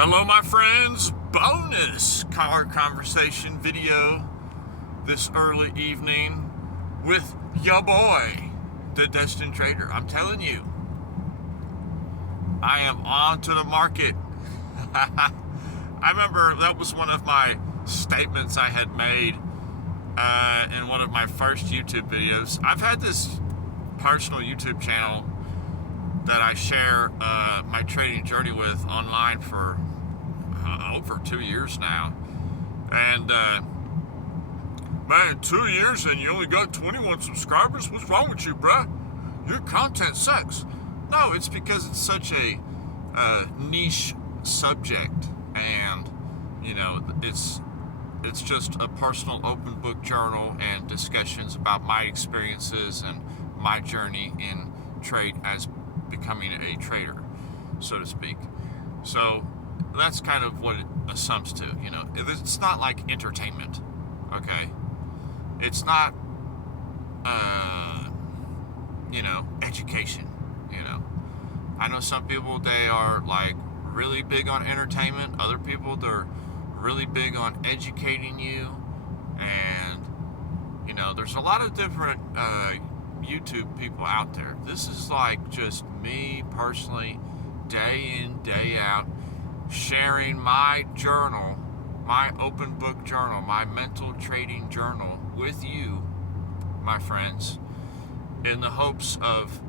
Hello, my friends. Bonus car conversation video this early evening with ya boy, the Destined Trader. I'm telling you, I am on to the market. I remember that was one of my statements I had made in one of my first YouTube videos. I've had this personal YouTube channel that I share my trading journey with online for over 2 years now. And man, 2 years and you only got 21 subscribers? What's wrong with you, bruh? Your content sucks. No, it's because it's such a niche subject, and you know, it's just a personal open book journal and discussions about my experiences and my journey in trade as becoming a trader, so to speak. So that's kind of what it sums to. You know, it's not like entertainment, okay? It's not education. You know, I know some people, they are like really big on entertainment. Other people, they're really big on educating you. And you know, there's a lot of different YouTube people out there. This is like just me personally, day in, day out, sharing my journal, my open book journal, my mental trading journal with you, my friends, in the hopes of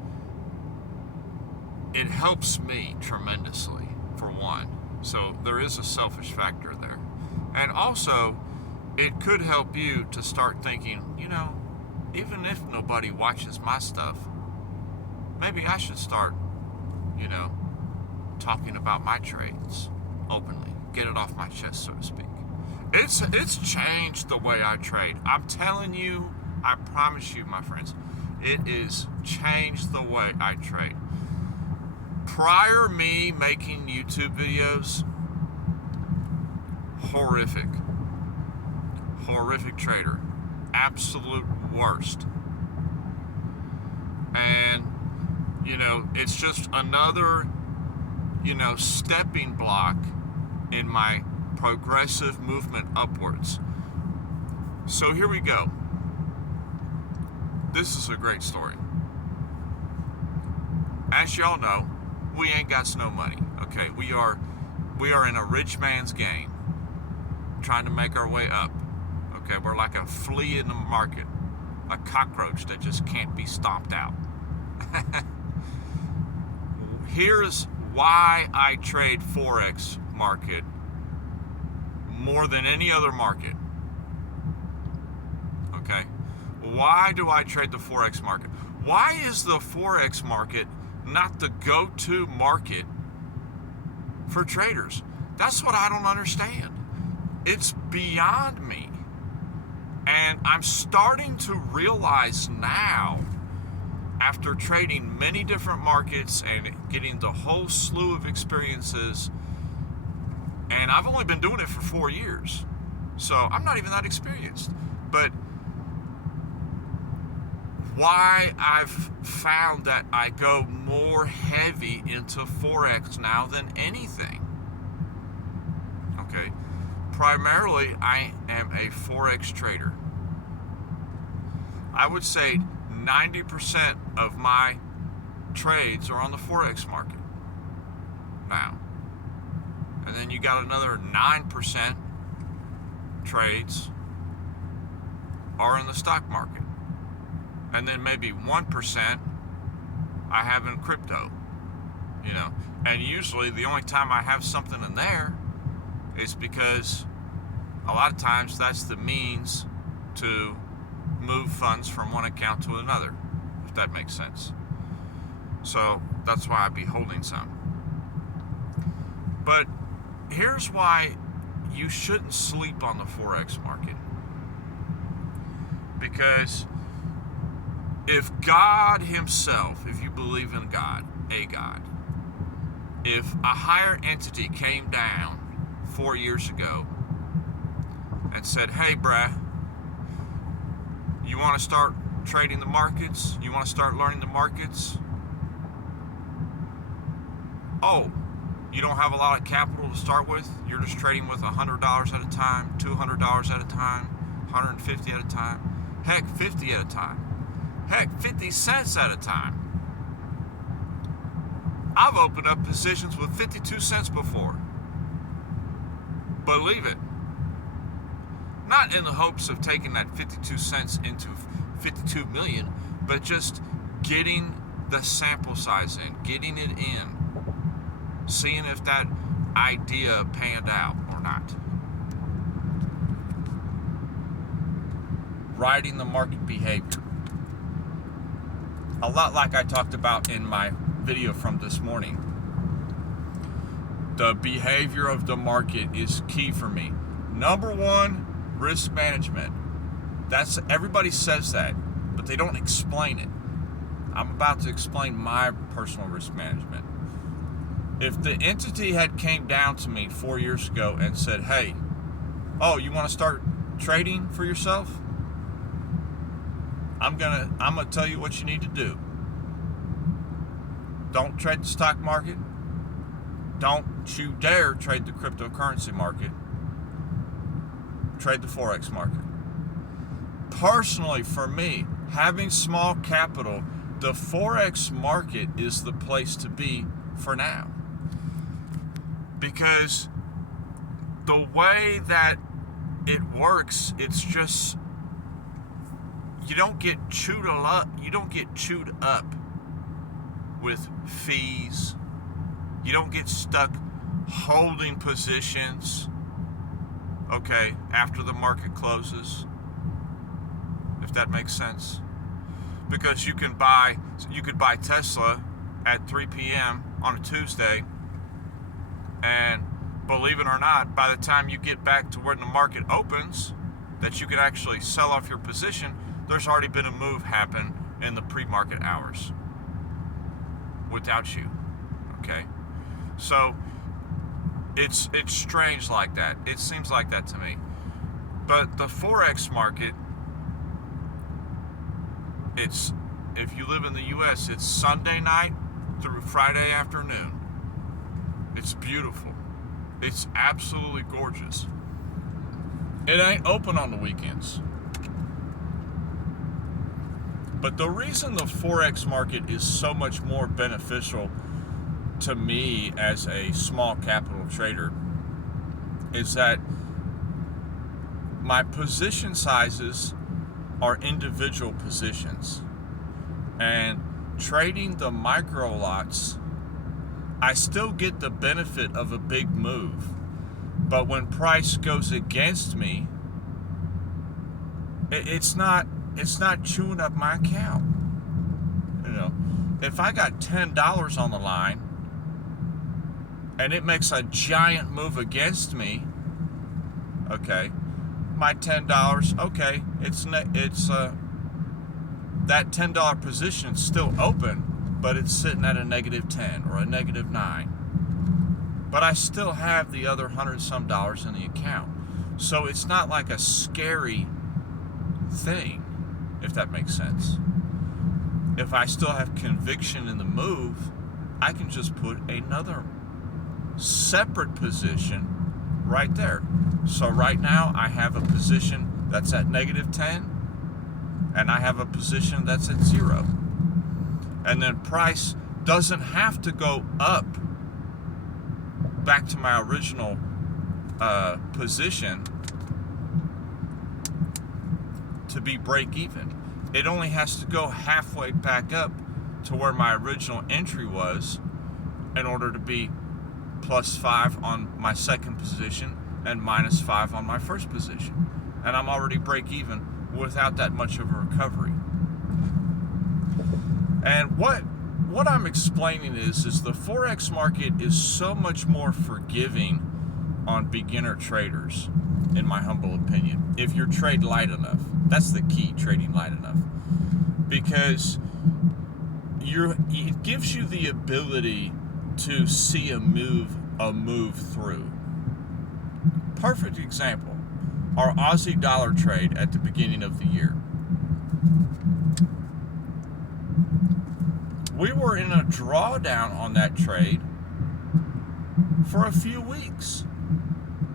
it helps me tremendously, for one. So there is a selfish factor there. And also, it could help you to start thinking, you know, even if nobody watches my stuff, maybe I should start, you know, talking about my trades openly, get it off my chest, so to speak. It's changed the way I trade. I'm telling you, I promise you, my friends, it is changed the way I trade. Prior me making YouTube videos, horrific trader, absolute worst. And you know, it's just another, you know, stepping block in my progressive movement upwards. So here we go. This is a great story. As y'all know, we ain't got no money. Okay, we are in a rich man's game, trying to make our way up. Okay, we're like a flea in the market, a cockroach that just can't be stomped out. Here's why I trade Forex market more than any other market. Okay? Why do I trade the Forex market? Why is the Forex market not the go-to market for traders? That's what I don't understand. It's beyond me. And I'm starting to realize now, after trading many different markets and getting the whole slew of experiences, and I've only been doing it for 4 years, so I'm not even that experienced, but why I've found that I go more heavy into Forex now than anything. Okay, primarily I am a Forex trader. I would say 90% of my trades are on the Forex market now. And then you got another 9% trades are in the stock market. And then maybe 1% I have in crypto, you know. And usually the only time I have something in there is because a lot of times that's the means to move funds from one account to another, if that makes sense. So that's why I'd be holding some. But here's why you shouldn't sleep on the Forex market. Because if God himself, if you believe in God, a God, if a higher entity came down 4 years ago and said, hey, bruh, you want to start trading the markets? You want to start learning the markets? Oh, you don't have a lot of capital to start with, you're just trading with $100 at a time, $200 at a time, $150 at a time, heck, 50 at a time, heck, 50 cents at a time. I've opened up positions with 52 cents before. Believe it. Not in the hopes of taking that 52 cents into 52 million, but just getting the sample size in, getting it in, seeing if that idea panned out or not. Riding the market behavior. A lot like I talked about in my video from this morning. The behavior of the market is key for me. Number one, risk management. That's, everybody says that, but they don't explain it. I'm about to explain my personal risk management. If the entity had came down to me 4 years ago and said, hey, oh, you want to start trading for yourself? I'm gonna tell you what you need to do. Don't trade the stock market. Don't you dare trade the cryptocurrency market. Trade the Forex market. Personally, for me, having small capital, the Forex market is the place to be for now. Because the way that it works, it's just, you don't get chewed up with fees. You don't get stuck holding positions, okay, after the market closes, if that makes sense. Because you could buy Tesla at 3 p.m. on a Tuesday, and believe it or not, by the time you get back to when the market opens, that you could actually sell off your position, there's already been a move happen in the pre-market hours without you, okay? So it's strange like that. It seems like that to me. But the Forex market, it's, if you live in the US, it's Sunday night through Friday afternoon. It's beautiful. It's absolutely gorgeous. It ain't open on the weekends. But the reason the Forex market is so much more beneficial to me as a small capital trader is that my position sizes are individual positions. And trading the micro lots, I still get the benefit of a big move. But when price goes against me, it's not chewing up my account. You know, if I got $10 on the line and it makes a giant move against me, okay, my $10, okay, it's that $10 position is still open, but it's sitting at a -10 or a -9. But I still have the other $100-some in the account. So it's not like a scary thing, if that makes sense. If I still have conviction in the move, I can just put another separate position right there. So right now I have a position that's at -10, and I have a position that's at 0. And then price doesn't have to go up back to my original position to be break even. It only has to go halfway back up to where my original entry was in order to be +5 on my second position and -5 on my first position. And I'm already break even without that much of a recovery. And what I'm explaining is the Forex market is so much more forgiving on beginner traders, in my humble opinion, if you trade light enough. That's the key, trading light enough. Because it gives you the ability to see a move through. Perfect example, our Aussie dollar trade at the beginning of the year. We were in a drawdown on that trade for a few weeks.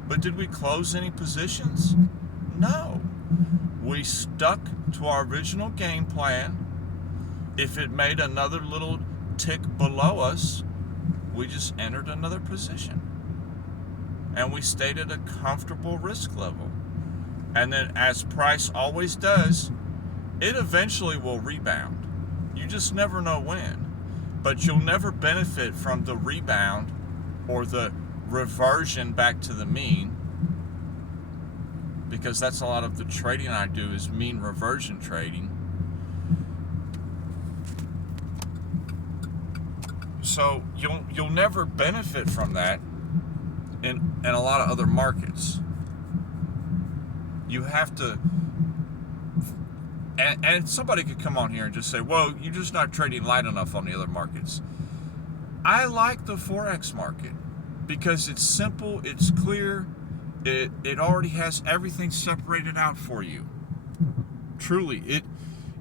But did we close any positions? No. We stuck to our original game plan. If it made another little tick below us, we just entered another position. And we stayed at a comfortable risk level. And then, as price always does, it eventually will rebound. You just never know when. But you'll never benefit from the rebound or the reversion back to the mean, because that's a lot of the trading I do, is mean reversion trading. So you'll never benefit from that in a lot of other markets. You have to, and somebody could come on here and just say, well, you're just not trading light enough on the other markets. I like the Forex market because it's simple, it's clear, it already has everything separated out for you. Truly,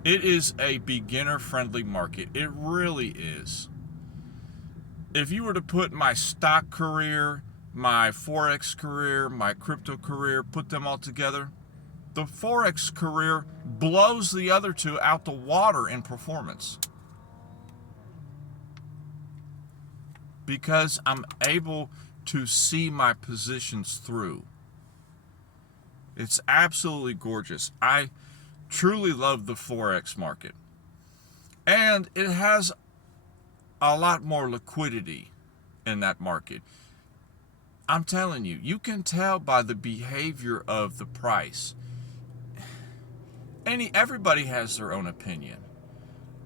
it is a beginner-friendly market. It really is. If you were to put my stock career, my Forex career, my crypto career, put them all together, the Forex career blows the other two out the water in performance. Because I'm able to see my positions through. It's absolutely gorgeous. I truly love the Forex market. And it has a lot more liquidity in that market. I'm telling you, you can tell by the behavior of the price. Everybody has their own opinion.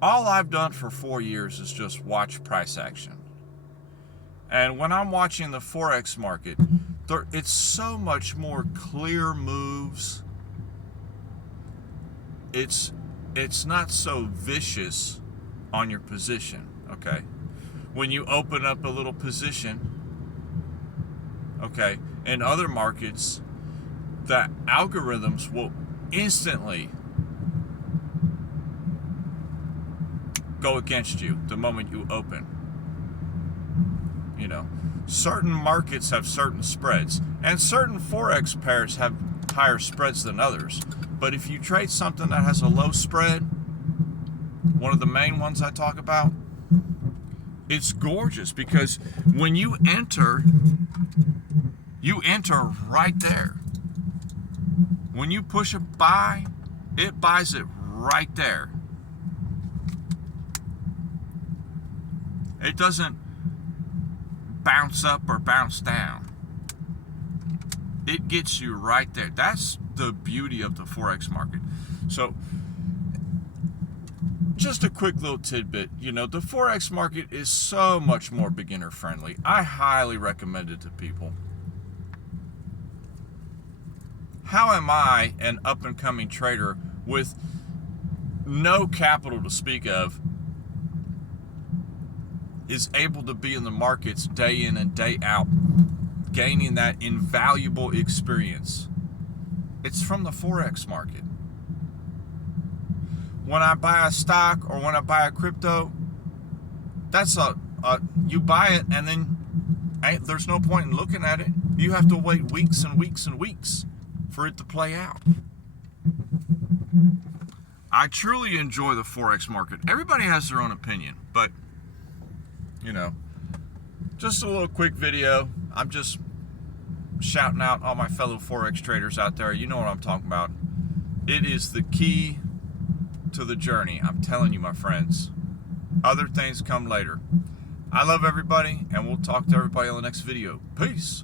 All I've done for 4 years is just watch price action. And when I'm watching the Forex market, it's so much more clear moves. It's not so vicious on your position, okay? When you open up a little position, okay, in other markets, the algorithms will instantly go against you the moment you open. You know, certain markets have certain spreads, and certain Forex pairs have higher spreads than others. But if you trade something that has a low spread, one of the main ones I talk about, it's gorgeous because when you enter right there. When you push a buy, it buys it right there. It doesn't bounce up or bounce down. It gets you right there. That's the beauty of the Forex market. So, just a quick little tidbit. You know, the Forex market is so much more beginner friendly. I highly recommend it to people. How am I, an up and coming trader with no capital to speak of, is able to be in the markets day in and day out, gaining that invaluable experience? It's from the Forex market. When I buy a stock or when I buy a crypto, that's you buy it and then there's no point in looking at it. You have to wait weeks and weeks and weeks for it to play out. I truly enjoy the Forex market. Everybody has their own opinion, but you know, just a little quick video. I'm just shouting out all my fellow Forex traders out there. You know what I'm talking about. It is the key to the journey. I'm telling you, my friends. Other things come later. I love everybody, and we'll talk to everybody on the next video. Peace.